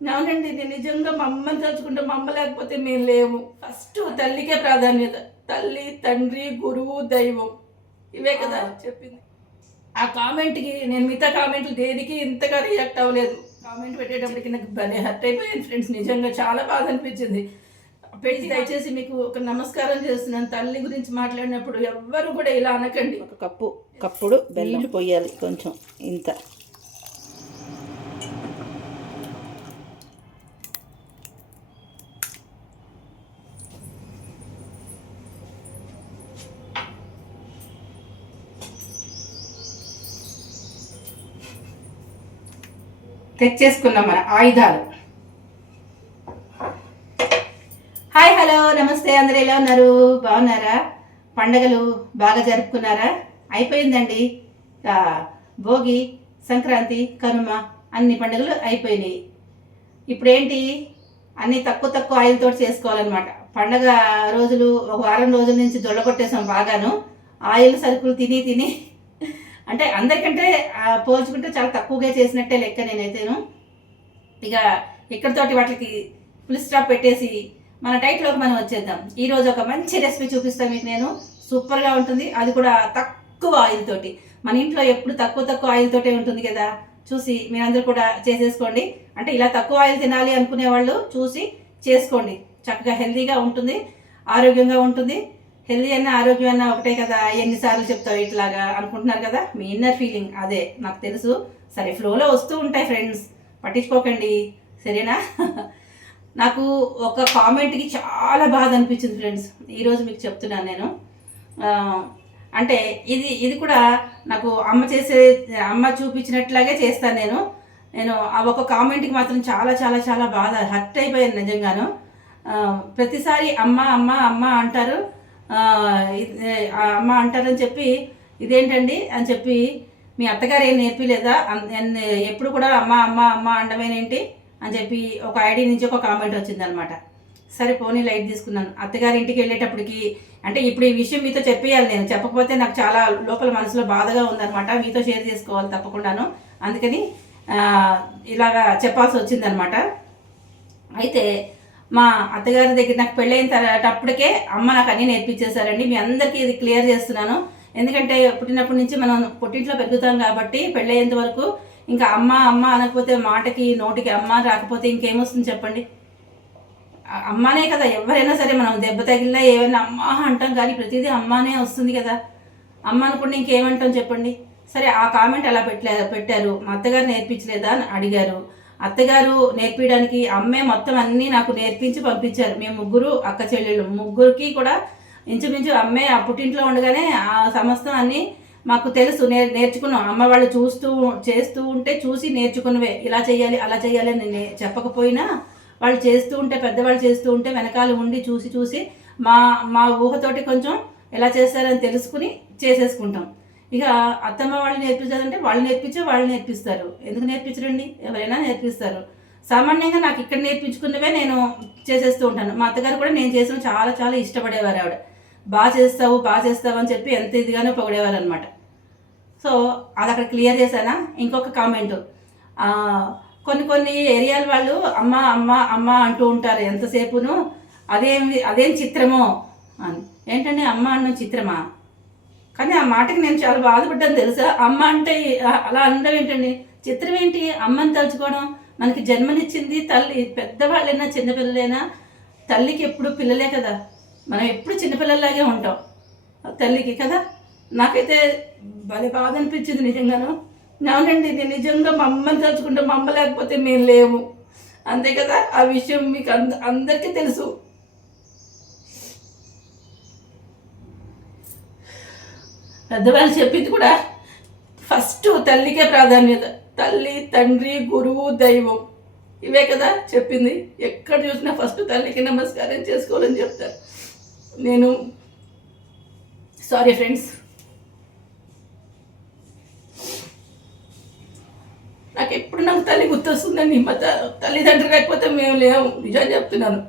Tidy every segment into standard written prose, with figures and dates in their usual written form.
అవునండి. నేను నిజంగా మా అమ్మని తలుచుకుంటే మా అమ్మ లేకపోతే మేము లేము. ఫస్ట్ తల్లికే ప్రాధాన్యత. తల్లి, తండ్రి, గురువు, దైవం ఇవే కదా చెప్పింది. ఆ కామెంట్‌కి నేను మిగతా కామెంట్‌లు దేనికి ఇంతగా రియాక్ట్ అవ్వలేదు. కామెంట్ పెట్టేటప్పటికి నాకు భలే హర్ట్ అయిపోయాను ఫ్రెండ్స్. నిజంగా చాలా బాధ అనిపించింది. పెట్టి దయచేసి మీకు ఒక నమస్కారం చేస్తున్నాను. తల్లి గురించి మాట్లాడినప్పుడు ఎవ్వరు కూడా ఇలా అనకండి. ఒక కప్పుడు బెల్లం పోయాలి, కొంచెం ఇంత. తెచ్చేసుకున్నాం మన ఆయుధాలు. హాయ్, హలో, నమస్తే. అందరూ ఎలా ఉన్నారు? బాగున్నారా? పండగలు బాగా జరుపుకున్నారా? అయిపోయిందండి. భోగి, సంక్రాంతి, కనుమ అన్ని పండుగలు అయిపోయినాయి. ఇప్పుడేంటి అన్నీ తక్కువ ఆయిల్తో చేసుకోవాలన్నమాట. పండగ రోజులు ఒక వారం రోజుల నుంచి దొళ్ళగొట్టేసాం బాగాను. ఆయిల్ సరుకులు తిని అంటే అందరికంటే పోల్చుకుంటే చాలా తక్కువగా చేసినట్టే లెక్క నేనైతేను. ఇక ఇక్కడితోటి వాటికి ఫుల్ స్టాప్ పెట్టేసి మన డైట్లోకి మనం వచ్చేద్దాం. ఈరోజు ఒక మంచి రెసిపీ చూపిస్తాను మీకు నేను. సూపర్గా ఉంటుంది, అది కూడా తక్కువ ఆయిల్ తోటి. మన ఇంట్లో ఎప్పుడు తక్కువ ఆయిల్ తోటే ఉంటుంది కదా. చూసి మీరందరూ కూడా చేసేసుకోండి. అంటే ఇలా తక్కువ ఆయిల్ తినాలి అనుకునే వాళ్ళు చూసి చేసుకోండి. చక్కగా హెల్తీగా ఉంటుంది, ఆరోగ్యంగా ఉంటుంది. హెల్దీ అన్న ఆరోగ్యం అన్న ఒకటే కదా, ఎన్నిసార్లు చెప్తావు ఇట్లాగా అనుకుంటున్నారు కదా. మీ ఇన్నర్ ఫీలింగ్ అదే, నాకు తెలుసు. సరే, ఫ్లోలో వస్తూ ఉంటాయి ఫ్రెండ్స్, పట్టించుకోకండి, సరేనా? నాకు ఒక కామెంట్కి చాలా బాధ అనిపించింది ఫ్రెండ్స్. ఈరోజు మీకు చెప్తున్నాను నేను. అంటే ఇది కూడా నాకు అమ్మ చూపించినట్లాగే చేస్తాను నేను ఆ ఒక కామెంట్కి మాత్రం చాలా చాలా చాలా బాధ హర్ట్ అయిపోయాను నిజంగాను. ప్రతిసారి అమ్మ అమ్మ అమ్మ అంటారు, అమ్మ అంటారని చెప్పి ఇదేంటండి అని చెప్పి మీ అత్తగారు ఏం నేర్పిలేదా? ఎప్పుడు కూడా అమ్మ అమ్మ అమ్మ అండమేనేంటి అని చెప్పి ఒక ఐడి నుంచి ఒక కామెంట్ వచ్చిందనమాట. సరే, పోనీ లైట్ తీసుకున్నాను. అత్తగారి ఇంటికి వెళ్ళేటప్పటికి అంటే ఇప్పుడు ఈ విషయం మీతో చెప్పేయాలి. నేను చెప్పకపోతే నాకు చాలా లోపల మనసులో బాధగా ఉందనమాట. మీతో షేర్ చేసుకోవాలి తప్పకుండాను. అందుకని ఇలాగా చెప్పాల్సి వచ్చిందనమాట. అయితే మా అత్తగారి దగ్గర నాకు పెళ్ళైన తర్వాతప్పటికే అమ్మ నాకు అన్నీ నేర్పించేశారండి. మీ అందరికీ ఇది క్లియర్ చేస్తున్నాను. ఎందుకంటే పుట్టినప్పటి నుంచి మనం పుట్టింట్లో పెరుగుతాం కాబట్టి పెళ్ళయ్యేంత వరకు ఇంకా అమ్మ అమ్మ అనకపోతే మాటకి నోటికి అమ్మ రాకపోతే ఇంకేమొస్తుంది చెప్పండి? అమ్మనే కదా. ఎవరైనా సరే మనం దెబ్బ తగిలినా ఏమైనా అమ్మ అంటాం, కానీ ప్రతిదీ అమ్మనే వస్తుంది కదా. అమ్మ అనుకుంటే ఇంకేమంటాం చెప్పండి? సరే, ఆ కామెంట్ అలా పెట్టారు. మా అత్తగారు నేర్పించలేదా అని అడిగారు. అత్తగారు నేర్పించడానికి అమ్మే మొత్తం అన్నీ నాకు నేర్పించి పంపించారు. మేము ముగ్గురు అక్క చెల్లెళ్ళు, ముగ్గురికి కూడా ఇంచుమించు అమ్మే ఆ పుట్టింట్లో ఉండగానే ఆ సమస్తం అన్నీ మాకు తెలుసు, నేర్చుకున్నాం. అమ్మ వాళ్ళు చేస్తూ ఉంటే చూసి నేర్చుకున్నవే. ఇలా చేయాలి అలా చేయాలి అని నేను చెప్పకపోయినా వాళ్ళు చేస్తూ ఉంటే, పెద్దవాళ్ళు చేస్తూ ఉంటే వెనకాల ఉండి చూసి మా ఊహతోటి కొంచెం ఎలా చేస్తారని తెలుసుకుని చేసేసుకుంటాం. ఇక అత్తమ్మ వాళ్ళు నేర్పించారంటే వాళ్ళు నేర్పిస్తారు. ఎందుకు నేర్పించరండి? ఎవరైనా నేర్పిస్తారు. సామాన్యంగా నాకు ఇక్కడ నేర్పించుకున్నవే నేను చేసేస్తూ ఉంటాను. మా అత్తగారు కూడా నేను చేసిన చాలా చాలా ఇష్టపడేవారు. ఆవిడ బాగా చేస్తావు అని చెప్పి ఎంత ఇదిగానో పొగిడేవారు అనమాట. సో అది అక్కడ క్లియర్ చేశానా. ఇంకొక కామెంటు, కొన్ని ఏరియాల వాళ్ళు అమ్మ అమ్మ అమ్మ అంటూ ఉంటారు ఎంతసేపును. అదేం చిత్రమో అని. ఏంటంటే అమ్మ అన్న చిత్రమా? కానీ ఆ మాటకి నేను చాలా బాధపడ్డాను తెలుసా. అమ్మ అంటే అలా అనడం ఏంటండి? చిత్రం ఏంటి? అమ్మని తలుచుకోవడం. మనకి జన్మనిచ్చింది తల్లి. పెద్దవాళ్ళైనా చిన్నపిల్లలైనా తల్లికి ఎప్పుడు పిల్లలే కదా. మనం ఎప్పుడు చిన్నపిల్లలాగే ఉంటాం తల్లికి కదా. నాకైతే భలే బాధ అనిపించింది నిజంగాను. అవునండి, నేను నిజంగా మా అమ్మని తలుచుకుంటే మా అమ్మ లేకపోతే మేము లేము. అంతే కదా. ఆ విషయం మీకు అందరికీ తెలుసు. పెద్దవాళ్ళు చెప్పింది కూడా ఫస్ట్ తల్లికే ప్రాధాన్యత. తల్లి, తండ్రి, గురువు, దైవం ఇవే కదా చెప్పింది. ఎక్కడ చూసినా ఫస్ట్ తల్లికి నమస్కారం చేసుకోవాలని చెప్తారు. నేను సారీ ఫ్రెండ్స్, నాకు తల్లి గుర్తొస్తుందండి. మా తల్లిదండ్రులు లేకపోతే మేము లేము. నిజం చెప్తున్నాను.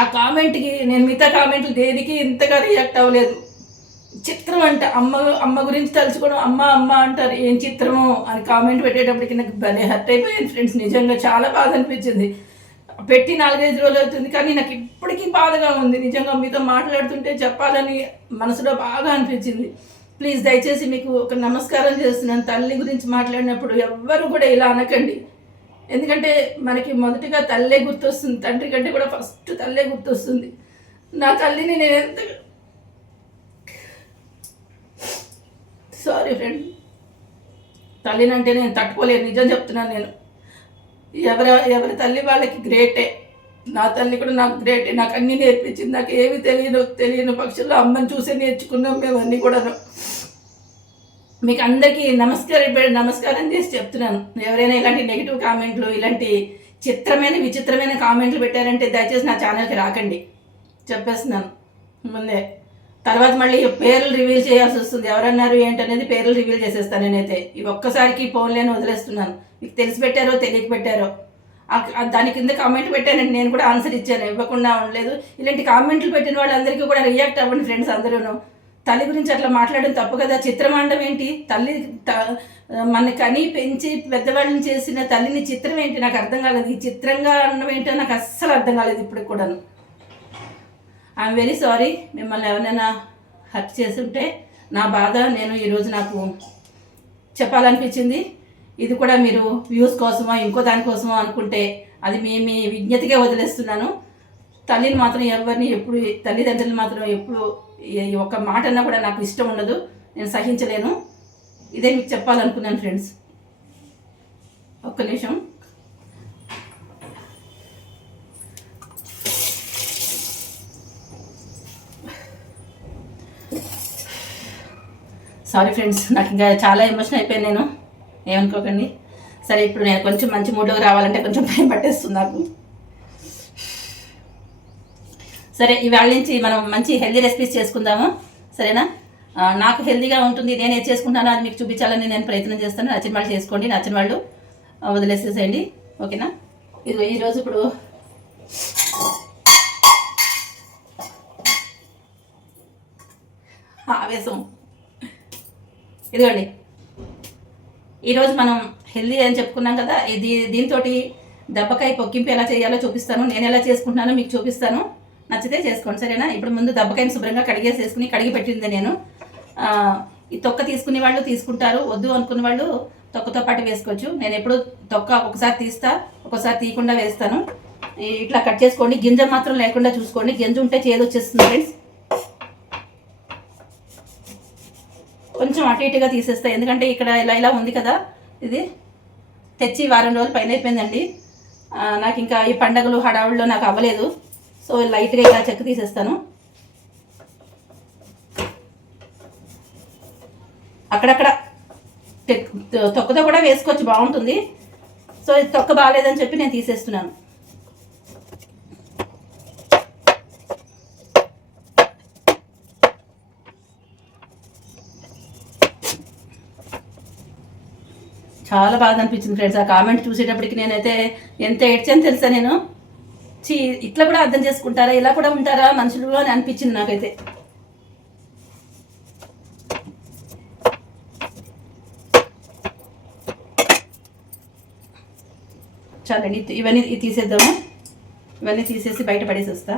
ఆ కామెంట్కి నేను మిగతా కామెంట్లు దేనికి ఇంతగా రియాక్ట్ అవ్వలేదు. చిత్రం అంట. అమ్మ గురించి తలుచుకోవడం, అమ్మ అమ్మ అంటారు, ఏం చిత్రమో అని కామెంట్ పెట్టేటప్పటికి నాకు భలే హర్ట్ అయిపోయాను ఫ్రెండ్స్. నిజంగా చాలా బాధ అనిపించింది. పెట్టి 4-5 రోజులు అవుతుంది, కానీ నాకు ఇప్పటికీ బాధగా ఉంది. నిజంగా మీతో మాట్లాడుతుంటే చెప్పాలని మనసులో బాగా అనిపించింది. ప్లీజ్ దయచేసి మీకు ఒక నమస్కారం చేస్తున్నాను. తల్లి గురించి మాట్లాడినప్పుడు ఎవ్వరు కూడా ఇలా అనకండి. ఎందుకంటే మనకి మొదటిగా తల్లే గుర్తొస్తుంది, తండ్రి కంటే కూడా ఫస్ట్ తల్లే గుర్తొస్తుంది. నా తల్లిని నేను ఎంత సారీ ఫ్రెండ్, తల్లినంటే నేను తట్టుకోలేను, నిజం చెప్తున్నాను. నేను ఎవరి తల్లి వాళ్ళకి గ్రేటే. నా తల్లి కూడా నాకు గ్రేటే. నాకు అన్నీ నేర్పించింది. నాకు ఏమి తెలియని పక్షుల్లో అమ్మని చూసే నేర్చుకున్నాం మేము అన్నీ కూడాను. మీకు అందరికీ నమస్కారం చేసి చెప్తున్నాను. ఎవరైనా ఇలాంటి నెగిటివ్ కామెంట్లు, ఇలాంటి విచిత్రమైన కామెంట్లు పెట్టారంటే దయచేసి నా ఛానల్కి రాకండి, చెప్పేస్తున్నాను ముందే. తర్వాత మళ్ళీ పేర్లు రివీల్ చేయాల్సి వస్తుంది. ఎవరన్నారు ఏంటనేది పేర్లు రివీల్ చేసేస్తాను నేనైతే. ఈ ఒక్కసారికి ఫోన్లేని వదిలేస్తున్నాను. మీకు తెలిసి పెట్టారో తెలియక పెట్టారో దాని కింద కామెంట్ పెట్టానండి, నేను కూడా ఆన్సర్ ఇచ్చాను, ఇవ్వకుండా ఉండలేదు. ఇలాంటి కామెంట్లు పెట్టిన వాళ్ళందరికీ కూడా రియాక్ట్ అవ్వండి ఫ్రెండ్స్ అందరూను. తల్లి గురించి అట్లా మాట్లాడడం తప్పు కదా. చిత్రమాండం ఏంటి? తల్లి మన కని పెంచి పెద్దవాళ్ళని చేసిన తల్లిని చిత్రం ఏంటి? నాకు అర్థం కాలేదు. ఈ చిత్రంగా అన్నం ఏంటో నాకు అస్సలు అర్థం కాలేదు ఇప్పుడు కూడాను. I'm very sorry. మిమ్మల్ని ఎవరైనా హర్ట్ చేసి ఉంటే నా బాధ నేను ఈరోజు నాకు చెప్పాలనిపించింది. ఇది కూడా మీరు వ్యూస్ కోసమో ఇంకో దానికోసమో అనుకుంటే అది మీ విజ్ఞతగా వదిలేస్తున్నాను. తల్లిని మాత్రం ఎవరిని ఎప్పుడు, తల్లిదండ్రులు మాత్రం ఎప్పుడు ఒక్క మాట అన్నా కూడా నాకు ఇష్టం ఉండదు, నేను సహించలేను. ఇదే మీకు చెప్పాలనుకున్నాను ఫ్రెండ్స్. ఒక్క నిమిషం. సారీ ఫ్రెండ్స్, నాకు ఇంకా చాలా ఎమోషన్ అయిపోయాను నేను, ఏమనుకోకండి. సరే, ఇప్పుడు నేను కొంచెం మంచి మూడ్లోకి రావాలంటే కొంచెం టైం పట్టేస్తుంది నాకు. సరే, ఇవాళ నుంచి మనం మంచి హెల్దీ రెసిపీస్ చేసుకుందాము, సరేనా? నాకు హెల్దీగా ఉంటుంది, నేను ఏది చేసుకుంటానో అది మీకు చూపించాలని నేను ప్రయత్నం చేస్తాను. నచ్చిన వాళ్ళు చేసుకోండి, నచ్చిన వాళ్ళు వదిలేసేసేయండి, ఓకేనా? ఈరోజు ఇప్పుడు ఆవేశం ఇదిగోండి. ఈరోజు మనం హెల్దీ అని చెప్పుకున్నాం కదా, దీంతో దెబ్బకాయ పొక్కింపు ఎలా చేయాలో చూపిస్తాను. నేను ఎలా చేసుకుంటున్నానో మీకు చూపిస్తాను, నచ్చితే చేసుకోండి, సరేనా? ఇప్పుడు ముందు దెబ్బకాయని శుభ్రంగా కడిగి పెట్టింది నేను. ఈ తొక్క తీసుకునే వాళ్ళు తీసుకుంటారు, వద్దు అనుకునే వాళ్ళు తొక్కతో పాటు వేసుకోవచ్చు. నేను ఎప్పుడు తొక్క ఒకసారి తీస్తా, ఒకసారి తీయకుండా వేస్తాను. ఇట్లా కట్ చేసుకోండి, గింజ మాత్రం లేకుండా చూసుకోండి. గింజ ఉంటే చేదు వచ్చేస్తుంది ఫ్రెండ్స్. కొంచెం అటు ఇటుగా తీసేస్తా, ఎందుకంటే ఇక్కడ ఇలా ఉంది కదా, ఇది తెచ్చి వారం రోజులు పైన అయిపోయిందండి. నాకు ఇంకా ఈ పండగలు హడావుల్లో నాకు అవ్వలేదు, సో లైట్గా ఇలా చెక్క తీసేస్తాను. అక్కడక్కడ తొక్కతో కూడా వేసుకోవచ్చు, బాగుంటుంది. సో ఇది తొక్క బాగాలేదని చెప్పి నేను తీసేస్తున్నాను. చాలా బాగా అనిపించింది ఫ్రెండ్స్ ఆ కామెంట్ చూసేటప్పటికి. నేనైతే ఎంత ఏడ్చాను తెలుసా నేను. ఇట్లా కూడా అర్థం చేసుకుంటారా, ఇలా కూడా ఉంటారా మనుషులు అని అనిపించింది నాకైతే. చాలండి, ఇవన్నీ తీసేద్దాము. ఇవన్నీ తీసేసి బయట పడేసి వస్తా.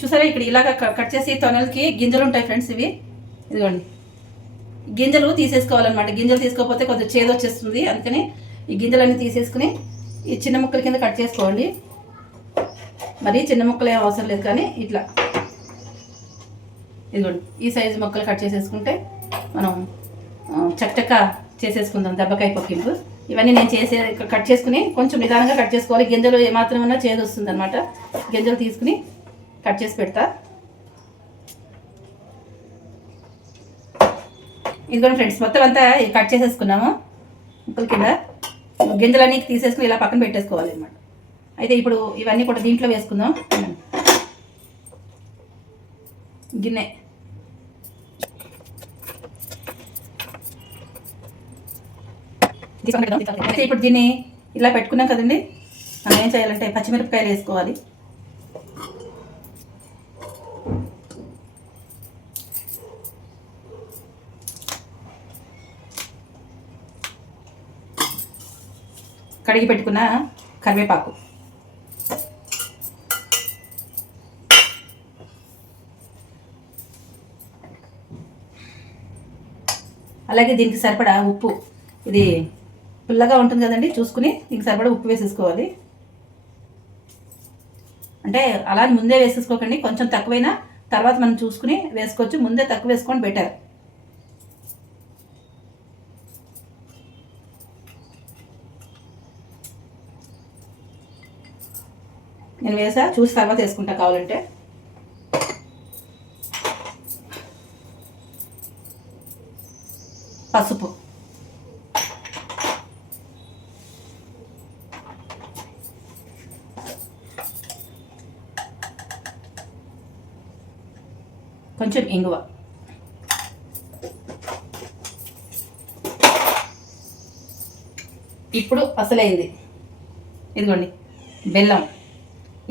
చూసారా, ఇక్కడ ఇలాగ కట్ చేసి తొనలకి గింజలు ఉంటాయి ఫ్రెండ్స్. ఇదిగోండి, గింజలు తీసేసుకోవాలన్నమాట. గింజలు తీసుకోకపోతే కొంచెం చేదు వచ్చేస్తుంది, అందుకని ఈ గింజలన్నీ తీసేసుకుని ఈ చిన్న ముక్కల కింద కట్ చేసుకోండి. మరి చిన్న ముక్కలు ఏం అవసరం లేదు, కానీ ఇట్లా ఇదిగోండి ఈ సైజు ముక్కలు కట్ చేసేసుకుంటే మనం చక్కచక్క చేసేసుకుందాం దెబ్బకాయ పొక్కింపు. ఇవన్నీ నేను కట్ చేసుకుని కొంచెం నిదానంగా కట్ చేసుకోవాలి. గింజలు ఏమాత్రమైనా చేదు వస్తుంది అనమాట. గింజలు తీసుకుని కట్ చేసి పెడతా. ఇదిగోండి ఫ్రెండ్స్, మొత్తం అంతా కట్ చేసేసుకున్నాము ముక్కల కింద. గింజలన్నీ తీసేసుకుని ఇలా పక్కన పెట్టేసుకోవాలి అన్నమాట. అయితే ఇప్పుడు ఇవన్నీ కూడా దీంట్లో వేసుకుందాం. గిన్నె అయితే ఇప్పుడు దీన్ని ఇలా పెట్టుకున్నాం కదండి. మనం ఏం చేయాలంటే పచ్చిమిరపకాయలు వేసుకోవాలి. కడిగి పెట్టుకున్న కరివేపాకు, అలాగే దీనికి సరిపడా ఉప్పు. ఇది పుల్లగా ఉంటుంది కదండి, చూసుకుని దీనికి సరిపడా ఉప్పు వేసేసుకోవాలి. అంటే అలా ముందే వేసేసుకోకండి, కొంచెం తక్కువైనా తర్వాత మనం చూసుకుని వేసుకోవచ్చు. ముందే తక్కువ వేసుకొని బెటర్. నేను వేసా, చూసి తర్వాత వేసుకుంటా కావాలంటే. పసుపు, కొంచెం ఇంగువ, ఇప్పుడు అసలైంది ఇదిగోండి బెల్లం.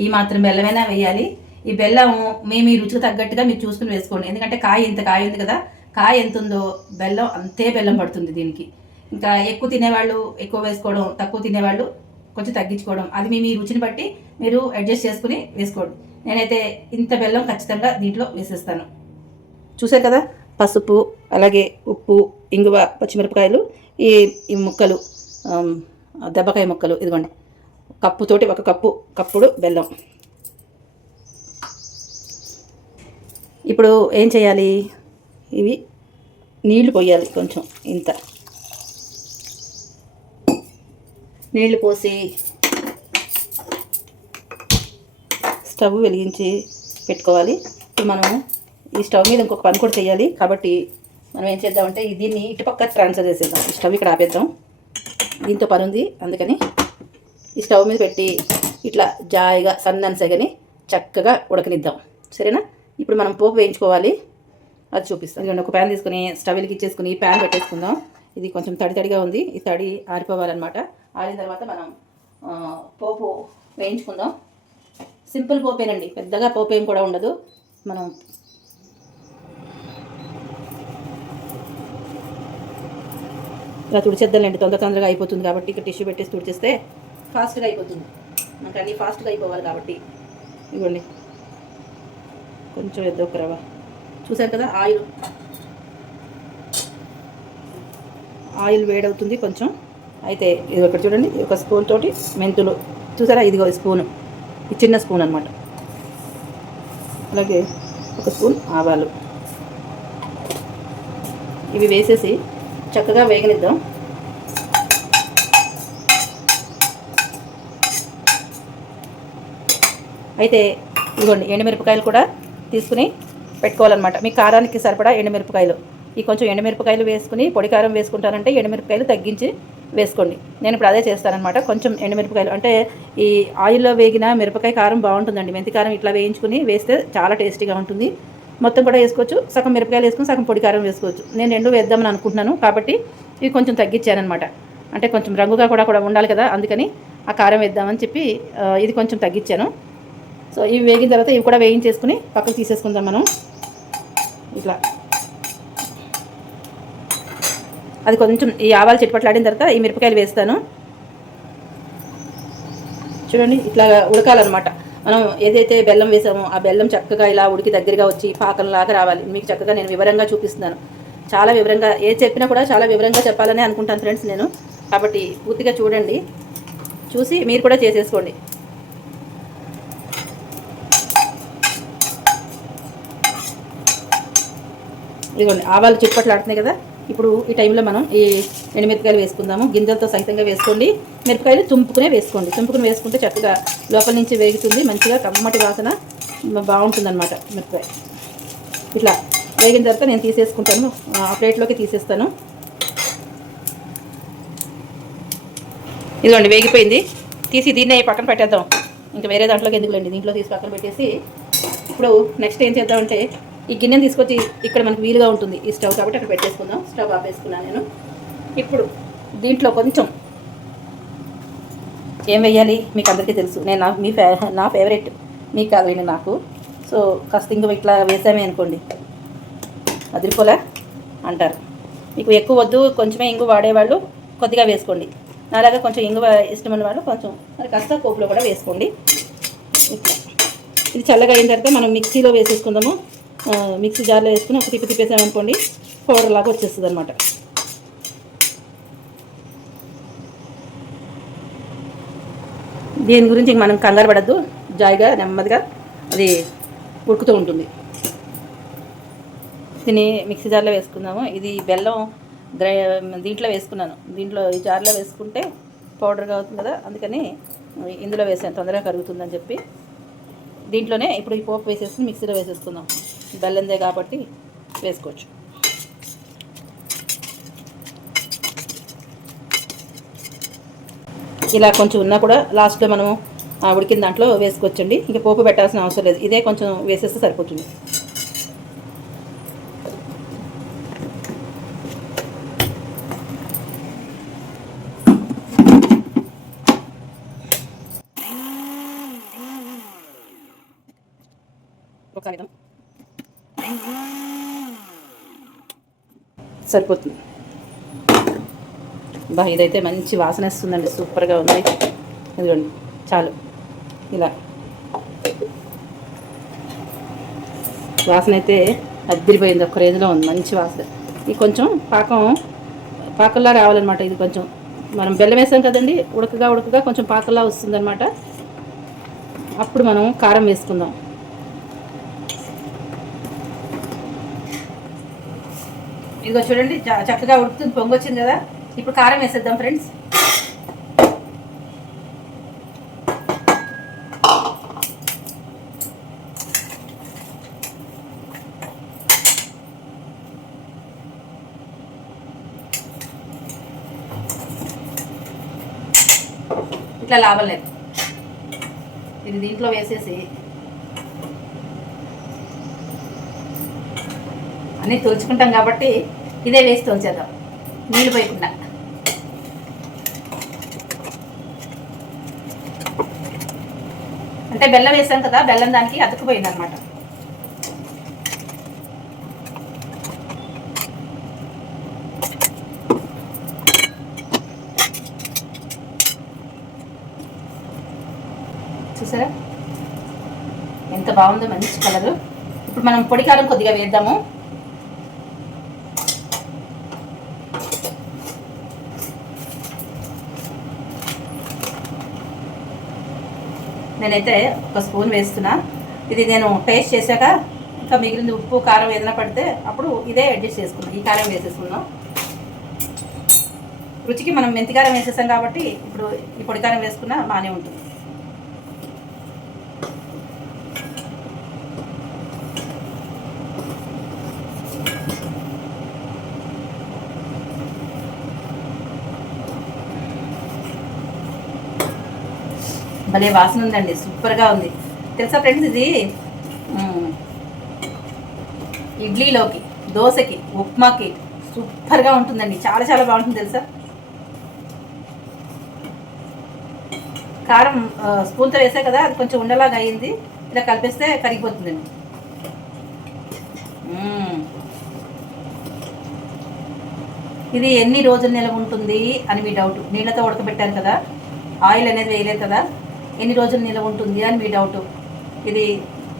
ఈ మాత్రం బెల్లమైనా వేయాలి. ఈ బెల్లం మీ రుచికి తగ్గట్టుగా మీరు చూసుకుని వేసుకోండి. ఎందుకంటే కాయ ఉంది కదా, కాయ ఎంత ఉందో బెల్లం అంతే బెల్లం పడుతుంది దీనికి. ఇంకా ఎక్కువ తినేవాళ్ళు ఎక్కువ వేసుకోవడం, తక్కువ తినేవాళ్ళు కొంచెం తగ్గించుకోవడం, అది మీ రుచిని బట్టి మీరు అడ్జస్ట్ చేసుకుని వేసుకోండి. నేనైతే ఇంత బెల్లం ఖచ్చితంగా దీంట్లో వేసేస్తాను. చూసారు కదా, పసుపు, అలాగే ఉప్పు, ఇంగువ, పచ్చిమిరపకాయలు, ఈ ముక్కలు, దెబ్బకాయ ముక్కలు, ఇదిగోండి కప్పుతోటి 1 కప్పుడు బెల్లం. ఇప్పుడు ఏం చేయాలి, ఇవి నీళ్లు పోయాలి. కొంచెం ఇంత నీళ్లు పోసి స్టవ్ వెలిగించి పెట్టుకోవాలి. ఇప్పుడు మనం ఈ స్టవ్ మీద ఇంకొక పని కూడా చేయాలి. కాబట్టి మనం ఏం చేద్దామంటే దీన్ని ఇటుపక్క ట్రాన్స్ఫర్ చేసేద్దాం. ఈ స్టవ్ ఇక్కడ ఆపేద్దాం, దీంతో పని ఉంది. అందుకని ఈ స్టవ్ మీద పెట్టి ఇట్లా జాయిగా సన్నసగని చక్కగా ఉడకనిద్దాం. సరేనా? ఇప్పుడు మనం పోపు వేయించుకోవాలి, అది చూపిస్తాం. ఇదిగోండి, ఒక ప్యాన్ తీసుకుని స్టవ్ వెలిగించేసుకుని ప్యాన్ పెట్టేసుకుందాం. ఇది కొంచెం తడిగా ఉంది, ఈ తడి ఆరిపోవాలన్నమాట. ఆరిన తర్వాత మనం పోపు వేయించుకుందాం. సింపుల్ పోపేనండి, పెద్దగా పోపు ఏం కూడా ఉండదు. మనం ఇలా తుడిచేద్దాంలేండి, తొందరగా అయిపోతుంది కాబట్టి. ఇక్కడ టిష్యూ పెట్టేసి తుడిచేస్తే ఫాస్ట్గా అయిపోతుంది. మనకు అన్నీ ఫాస్ట్గా అయిపోవాలి కాబట్టి. ఇవ్వండి, కొంచెం ఎద్దొక రవ్వ. చూసారు కదా, ఆయిల్ వేడవుతుంది కొంచెం. అయితే ఇది ఒకటి చూడండి, ఒక స్పూన్ తోటి మెంతులు, చూసారా, ఇదిగో స్పూను, ఇది చిన్న స్పూన్ అనమాట. అలాగే 1 స్పూన్ ఆవాలు, ఇవి వేసేసి చక్కగా వేగనిద్దాం. అయితే ఇదిగోండి ఎండుమిరపకాయలు కూడా తీసుకుని పెట్టుకోవాలన్నమాట. మీ కారానికి సరిపడా ఎండుమిరపకాయలు, ఈ కొంచెం ఎండుమిరపకాయలు వేసుకుని పొడి కారం వేసుకుంటారంటే ఎండుమిరపకాయలు తగ్గించి వేసుకోండి. నేను ఇప్పుడు అదే చేస్తానన్నమాట. కొంచెం ఎండుమిరపకాయలు అంటే ఈ ఆయిల్లో వేగిన మిరపకాయ కారం బాగుంటుందండి. మెంతి కారం ఇట్లా వేయించుకుని వేస్తే చాలా టేస్టీగా ఉంటుంది. మొత్తం కూడా వేసుకోవచ్చు, సగం మిరపకాయలు వేసుకుని సగం పొడి కారం వేసుకోవచ్చు. నేను 2 వేద్దామని అనుకుంటున్నాను కాబట్టి ఇవి కొంచెం తగ్గించానమాట. అంటే కొంచెం రంగుగా కూడా ఉండాలి కదా, అందుకని ఆ కారం వేద్దామని చెప్పి ఇది కొంచెం తగ్గించాను. సో ఇవి వేగిన తర్వాత ఇవి కూడా వేయించేసుకుని పక్కకు తీసేసుకుందాం మనం. ఇట్లా అది కొంచెం ఈ ఆవాలు చిట్పట్లాడిన తర్వాత ఈ మిరపకాయలు వేస్తాను. చూడండి, ఇట్లా ఉడకాలన్నమాట. మనం ఏదైతే బెల్లం వేసామో ఆ బెల్లం చక్కగా ఇలా ఉడికి దగ్గరగా వచ్చి పాకంలాగా రావాలి. మీకు చక్కగా నేను వివరంగా చూపిస్తున్నాను. చాలా వివరంగా, ఏది చెప్పినా కూడా చాలా వివరంగా చెప్పాలని అనుకుంటాను ఫ్రెండ్స్ నేను. కాబట్టి పూర్తిగా చూడండి, చూసి మీరు కూడా చేసేసుకోండి. ఇదిగోండి, ఆవాలు చిట్పట్లాడుతున్నాయి కదా. ఇప్పుడు ఈ టైంలో మనం ఈ ఎండుమిరపకాయలు వేసుకుందాము. గింజలతో సహితంగా వేసుకోండి. మిరపకాయలు తుంపుకునే వేసుకోండి. తుంపుకుని వేసుకుంటే చక్కగా లోపల నుంచి వేగుతుంది, మంచిగా కమ్మటి వాసన బాగుంటుందన్నమాట. మిరపకాయ ఇట్లా వేగిన తర్వాత నేను తీసేసుకుంటాను, ఆ ప్లేట్లోకి తీసేస్తాను. ఇదిగోండి, వేగిపోయింది. తీసి దీన్నే పక్కన పెట్టేద్దాం. ఇంకా వేరే దాంట్లోకి ఎందుకులేండి, దీంట్లో తీసి పక్కన పెట్టేసి ఇప్పుడు నెక్స్ట్ ఏం చేద్దామంటే ఈ గిన్నెని తీసుకొచ్చి ఇక్కడ మనకు వీలుగా ఉంటుంది ఈ స్టవ్ కాబట్టి అక్కడ పెట్టేసుకుందాం. స్టవ్ ఆపేసుకున్నాను నేను. ఇప్పుడు దీంట్లో కొంచెం ఏం వేయాలి మీకు అందరికీ తెలుసు. నేను నా ఫేవరెట్ మీకు కాదు నాకు. సో కాస్త ఇంగు ఇట్లా వేసామే అనుకోండి అదిరిపోలే అంటారు. మీకు ఎక్కువ వద్దు కొంచెమే ఇంగు వాడేవాళ్ళు కొద్దిగా వేసుకోండి. అలాగే కొంచెం ఇంగువ ఇష్టమైన వాళ్ళు కొంచెం మరి కాస్త పోపులో కూడా వేసుకోండి. ఇట్లా ఇది చల్లగా అయిన తర్వాత మనం మిక్సీలో వేసేసుకుందాము. మిక్సీ జార్లో వేసుకుని ఒక తిప్పి తిప్పేసామనుకోండి పౌడర్ లాగా వచ్చేస్తుంది అనమాట. దీని గురించి మనం కంగారు పడద్దు, జాయిగా నెమ్మదిగా అది ఉడుకుతూ ఉంటుంది. దీన్ని మిక్సీ జార్లో వేసుకుందాము. ఇది బెల్లం దీంట్లో వేసుకున్నాను. దీంట్లో ఈ జార్లో వేసుకుంటే పౌడర్గా అవుతుంది కదా, అందుకని ఇందులో వేసాను తొందరగా కరుగుతుందని చెప్పి. దీంట్లోనే ఇప్పుడు ఈ పోపు వేసేసుకుని మిక్సీలో వేసేసుకుందాం. బెల్లందే కాబట్టి వేసుకోవచ్చు. ఇలా కొంచెం ఉన్నా కూడా లాస్ట్లో మనము ఉడికిన దాంట్లో వేసుకోవచ్చండి. ఇంకా పోపు పెట్టాల్సిన అవసరం లేదు, ఇదే కొంచెం వేసేస్తే సరిపోతుంది. సరిపోతుంది. ఇదైతే మంచి వాసన వస్తుందండి, సూపర్గా ఉంది. ఇదిగోండి చాలు, ఇలా వాసన అయితే అద్దరిపోయింది, ఒక్క రేంజ్లో ఉంది, మంచి వాసన. ఇది కొంచెం పాకంలా రావాలన్నమాట. ఇది కొంచెం మనం బెల్లం వేసాం కదండి, ఉడకగా కొంచెం పాకంలా వస్తుందన్నమాట. అప్పుడు మనం కారం వేసుకుందాం. ఇదిగో చూడండి చక్కగా ఉడుకుతుంది, పొంగొచ్చింది కదా. ఇప్పుడు కారం వేసేద్దాం ఫ్రెండ్స్. ఇట్లా లాభం లేదు, ఇది దీంట్లో వేసేసి అన్నీ తోల్చుకుంటాం కాబట్టి ఇదే వేసి తోల్చేద్దాం, నీళ్ళు పోయకుండా. అంటే బెల్లం వేసాం కదా, బెల్లం దానికి అతుక్కుపోయింది అనమాట. చూసారా ఎంత బాగుందో, మంచి కలరు. ఇప్పుడు మనం పొడి కారం కొద్దిగా వేద్దాము. నేనైతే ఒక స్పూన్ వేస్తున్నా. ఇది నేను టేస్ట్ చేశాక ఇంకా మిగిలింది ఉప్పు కారం ఏదైనా పడితే అప్పుడు ఇదే అడ్జస్ట్ చేసుకున్నాం. ఈ కారం వేసేసుకున్నాం. రుచికి మనం మెంతి కారం వేసేసాం కాబట్టి ఇప్పుడు ఈ పొడి కారం వేసుకున్నా బాగానే ఉంటుంది. భలే వాసన ఉందండి, సూపర్గా ఉంది. తెలుసా ఫ్రెండ్స్, ఇది ఇడ్లీలోకి, దోశకి, ఉప్మాకి సూపర్గా ఉంటుందండి. చాలా చాలా బాగుంటుంది తెలుసా. కారం స్పూన్తో వేసా కదా, అది కొంచెం ఉండలాగా అయింది. ఇలా కలిపేస్తే కరిగిపోతుందండి. ఇది ఎన్ని రోజులు నిలవ ఉంటుంది అని మీ డౌట్. నీళ్ళతో ఉడకబెట్టారు కదా, ఆయిల్ అనేది వేయలేదు కదా, ఎన్ని రోజులు నిలవ ఉంటుంది అని మీ డౌట్. ఇది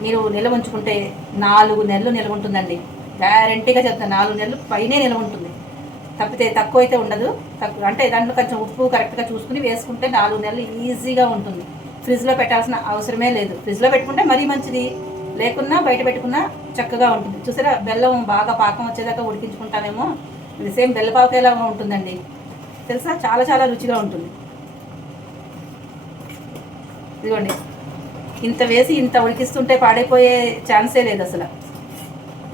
మీరు నిల్వ ఉంచుకుంటే 4 నెలలు నిల్వ ఉంటుందండి. గ్యారంటీగా చెప్తాను, 4 నెలలు పైనే నిల్వ ఉంటుంది. తప్పితే తక్కువ అయితే ఉండదు. అంటే దాంట్లో కొంచెం ఉప్పు కరెక్ట్గా చూసుకుని వేసుకుంటే 4 నెలలు ఈజీగా ఉంటుంది. ఫ్రిడ్జ్లో పెట్టాల్సిన అవసరమే లేదు. ఫ్రిడ్జ్లో పెట్టుకుంటే మరీ మంచిది, లేకున్నా బయట పెట్టుకున్నా చక్కగా ఉంటుంది. చూసారా, బెల్లం బాగా పాకం వచ్చేదాకా ఉడికించుకుంటామేమో, ఇది సేమ్ బెల్లపాకేలా ఉంటుందండి తెలుసా. చాలా చాలా రుచిగా ఉంటుంది. ఇదిగోండి, ఇంత వేసి ఇంత ఉడికిస్తుంటే పాడైపోయే ఛాన్సే లేదు అసలు.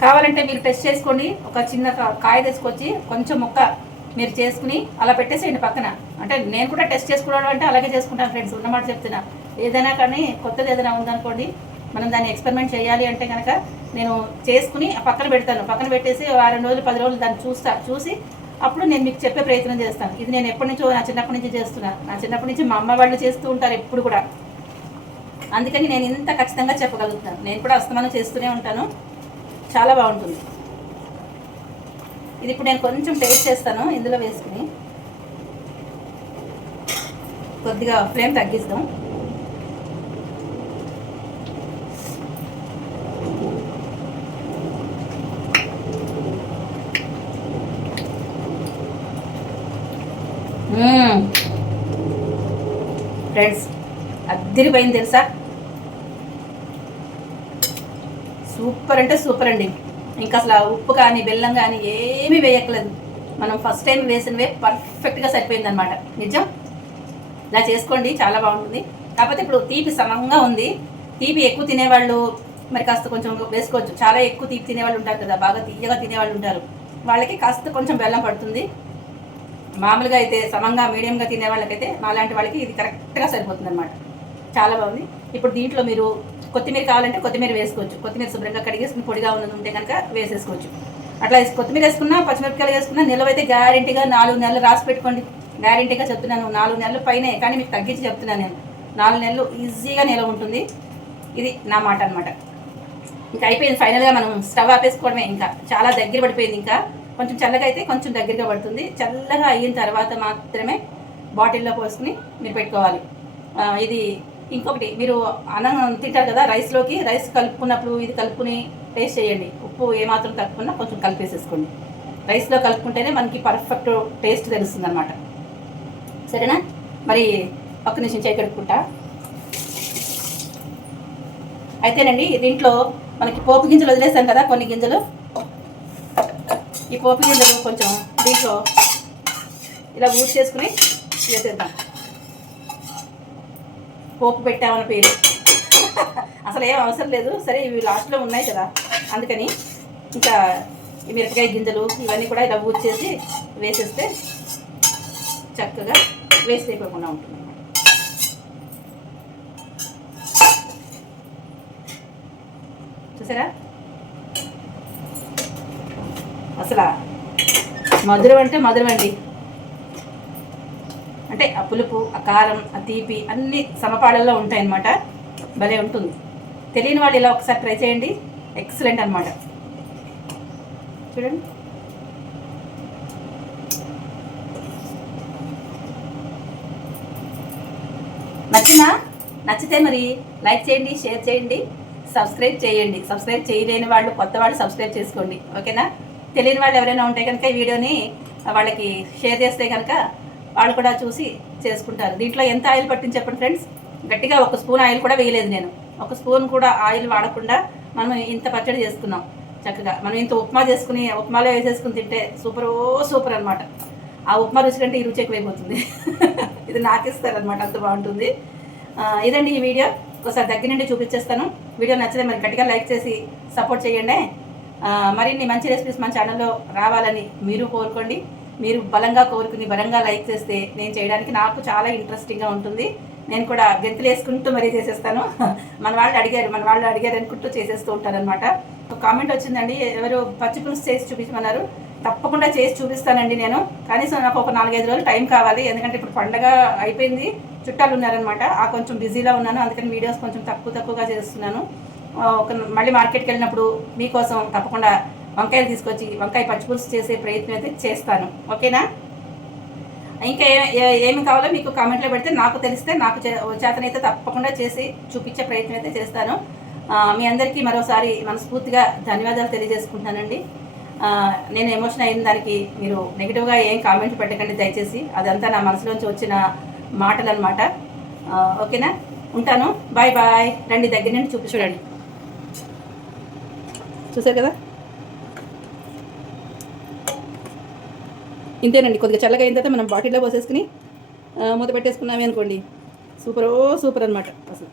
కావాలంటే మీరు టెస్ట్ చేసుకోండి. ఒక చిన్న కాయ తెచ్చుకొచ్చి కొంచెం ముక్క మీరు చేసుకుని అలా పెట్టేసేయండి పక్కన. అంటే నేను కూడా టెస్ట్ చేసుకోవడం అంటే అలాగే చేసుకుంటాను ఫ్రెండ్స్, ఉన్నమాట చెప్తున్నా. ఏదైనా కానీ కొత్తది ఏదైనా ఉందనుకోండి, మనం దాన్ని ఎక్స్పెరిమెంట్ చేయాలి అంటే కనుక నేను చేసుకుని పక్కన పెడతాను. పక్కన పెట్టేసి 2 రోజులు 10 రోజులు దాన్ని చూసి అప్పుడు నేను మీకు చెప్పే ప్రయత్నం చేస్తాను. ఇది నేను ఎప్పటి నుంచో నా చిన్నప్పటి నుంచి చేస్తున్నా. నా చిన్నప్పటి నుంచి మా అమ్మ వాళ్ళు చేస్తూ ఉంటారు ఎప్పుడు కూడా. అందుకని నేను ఇంత ఖచ్చితంగా చెప్పగలుగుతాను. నేను కూడా అస్తమానం చేస్తూనే ఉంటాను. చాలా బాగుంటుంది. ఇది ఇప్పుడు నేను కొంచెం టేస్ట్ చేస్తాను ఇందులో వేసుకుని. కొద్దిగా ఫ్లేమ్ తగ్గిస్తాం. ఫ్రెండ్స్, అద్దరిపోయింది తెలుసా. సూపర్ అంటే సూపర్ అండి. ఇంకా అసలు ఉప్పు కానీ బెల్లం కానీ ఏమీ వేయట్లేదు. మనం ఫస్ట్ టైం వేసినవే పర్ఫెక్ట్గా సరిపోయింది అనమాట. నిజం, ఇలా చేసుకోండి, చాలా బాగుంటుంది. కాకపోతే ఇప్పుడు తీపి సమంగా ఉంది. తీపి ఎక్కువ తినేవాళ్ళు మరి కాస్త కొంచెం వేసుకోవచ్చు. చాలా ఎక్కువ తీపి తినేవాళ్ళు ఉంటారు కదా, బాగా తీయగా తినేవాళ్ళు ఉంటారు. వాళ్ళకి కాస్త కొంచెం బెల్లం పడుతుంది. మామూలుగా అయితే సమంగా మీడియంగా తినే వాళ్ళకైతే మాలాంటి వాళ్ళకి ఇది కరెక్ట్గా సరిపోతుంది అనమాట. చాలా బాగుంది. ఇప్పుడు దీంట్లో మీరు కొత్తిమీర కావాలంటే కొత్తిమీర వేసుకోవచ్చు. కొత్తిమీర శుభ్రంగా కడిగేసుకుని పొడిగా ఉన్నది ఉంటే కనుక వేసేసుకోవచ్చు. అట్లా కొత్తిమీర వేసుకున్నా పచ్చిమిరపకాయలు వేసుకున్నా నిలవైతే గ్యారెంటీగా 4 నెలలు రాసి పెట్టుకోండి. గ్యారెంటీగా చెప్తున్నాను, 4 నెలలు పైనే. కానీ మీకు తగ్గించి చెప్తున్నాను నేను, 4 నెలలు ఈజీగా నిలవ ఉంటుంది. ఇది నా మాట అనమాట. ఇంకా అయిపోయింది. ఫైనల్గా మనం స్టవ్ ఆపేసుకోవడమే. ఇంకా చాలా దగ్గర పడిపోయింది. ఇంకా కొంచెం చల్లగా అయితే కొంచెం దగ్గరగా పడుతుంది. చల్లగా అయిన తర్వాత మాత్రమే బాటిల్లో పోసుకుని మీరు పెట్టుకోవాలి. ఇది ఇంకొకటి, మీరు అన్నం తింటారు కదా, రైస్లోకి రైస్ కలుపుకున్నప్పుడు ఇది కలుపుకుని టేస్ట్ చేయండి. ఉప్పు ఏమాత్రం తక్కువన్నా కొంచెం కలిపేసేసుకోండి. రైస్లో కలుపుకుంటేనే మనకి పర్ఫెక్ట్ టేస్ట్ తెలుస్తుంది అనమాట. సరేనా? మరి ఒక్క నిమిషం చేయి కడుక్కుంటా. అయితేనండి దీంట్లో మనకి పోపు గింజలు వదిలేసాం కదా, కొన్ని గింజలు. ఈ పోపు గింజలు కొంచెం దీంట్లో ఇలా ఊసి చేసుకుని వేసేద్దాం. పోపు పెట్టామన్న పేరు అసలు ఏం అవసరం లేదు. సరే, ఇవి లాస్ట్లో ఉన్నాయి కదా, అందుకని ఇంకా ఈ మిరపకాయ గింజలు ఇవన్నీ కూడా ఇలా ఊసి చేసి వేసేస్తే చక్కగా వేస్ట్ అయిపోకుండా ఉంటుంది. చూసారా? అసలు మధురం అంటే మధురం అండి. అంటే ఆ పులుపు, ఆ కారం, ఆ తీపి అన్నీ సమపాళల్లో ఉంటాయన్నమాట. భలే ఉంటుంది. తెలియని వాళ్ళు ఇలా ఒకసారి ట్రై చేయండి. ఎక్సలెంట్ అనమాట. చూడండి. నచ్చిందా? నచ్చితే మరి లైక్ చేయండి, షేర్ చేయండి, సబ్స్క్రైబ్ చేయండి. సబ్స్క్రైబ్ చేయలేని వాళ్ళు, కొత్త వాళ్ళు సబ్స్క్రైబ్ చేసుకోండి. ఓకేనా? తెలియని వాళ్ళు ఎవరైనా ఉంటే కనుక ఈ వీడియోని వాళ్ళకి షేర్ చేస్తే కనుక వాళ్ళు కూడా చూసి చేసుకుంటారు. దీంట్లో ఎంత ఆయిల్ పట్టింది చెప్పండి ఫ్రెండ్స్. గట్టిగా 1 స్పూన్ ఆయిల్ కూడా వేయలేదు నేను. 1 స్పూన్ కూడా ఆయిల్ వాడకుండా మనం ఇంత పచ్చడి చేసుకున్నాం చక్కగా. మనం ఇంత ఉప్మా చేసుకుని ఉప్మాలో వేసేసుకుని తింటే సూపర్ అనమాట. ఆ ఉప్మా రుచి కంటే ఈ రుచి ఎక్కువైపోతుంది. ఇది నాకిస్తారనమాట, అంత బాగుంటుంది. ఇదండి ఈ వీడియో. ఒకసారి దగ్గర నుండి చూపించేస్తాను. వీడియో నచ్చితే మరి గట్టిగా లైక్ చేసి సపోర్ట్ చేయండి. మరిన్ని మంచి రెసిపీస్ మన ఛానల్లో రావాలని మీరు కోరుకోండి. మీరు బలంగా కోరుకుని బలంగా లైక్ చేస్తే నేను చేయడానికి నాకు చాలా ఇంట్రెస్టింగ్గా ఉంటుంది. నేను కూడా గెంతులు వేసుకుంటూ మరీ చేసేస్తాను. మన వాళ్ళు అడిగారు అనుకుంటూ చేసేస్తూ ఉంటారనమాట. కామెంట్ వచ్చిందండి, ఎవరు పచ్చి పులుసు చేసి చూపించమన్నారు. తప్పకుండా చేసి చూపిస్తానండి నేను. కనీసం నాకు ఒక 4-5 రోజులు టైం కావాలి. ఎందుకంటే ఇప్పుడు పండగ అయిపోయింది, చుట్టాలు ఉన్నారనమాట. కొంచెం బిజీలో ఉన్నాను. అందుకని వీడియోస్ కొంచెం తక్కువగా చేస్తున్నాను. మళ్ళీ మార్కెట్కి వెళ్ళినప్పుడు మీకోసం తప్పకుండా వంకాయలు తీసుకొచ్చి వంకాయ పచ్చిపులుసు చేసే ప్రయత్నం అయితే చేస్తాను. ఓకేనా? ఇంకా ఏమి కావాలో మీకు కామెంట్లో పెడితే నాకు తెలిస్తే నాకు చేతనైతే తప్పకుండా చేసి చూపించే ప్రయత్నం అయితే చేస్తాను. మీ అందరికీ మరోసారి మనస్ఫూర్తిగా ధన్యవాదాలు తెలియజేసుకుంటానండి. నేను ఎమోషన్ అయిన దానికి మీరు నెగిటివ్గా ఏం కామెంట్ పెట్టకండి దయచేసి. అదంతా నా మనసులోంచి వచ్చిన మాటలు అనమాట. ఓకేనా? ఉంటాను. Bye bye. రండి దగ్గర నుండి చూడండి. చూసారు కదా? ఇంతేనండి. కొద్దిగా చల్లగా అయిన తర్వాత మనం బాటిల్లో పోసేసుకుని మూత పెట్టేసుకున్నామే అనుకోండి, సూపర్ అనమాట అసలు.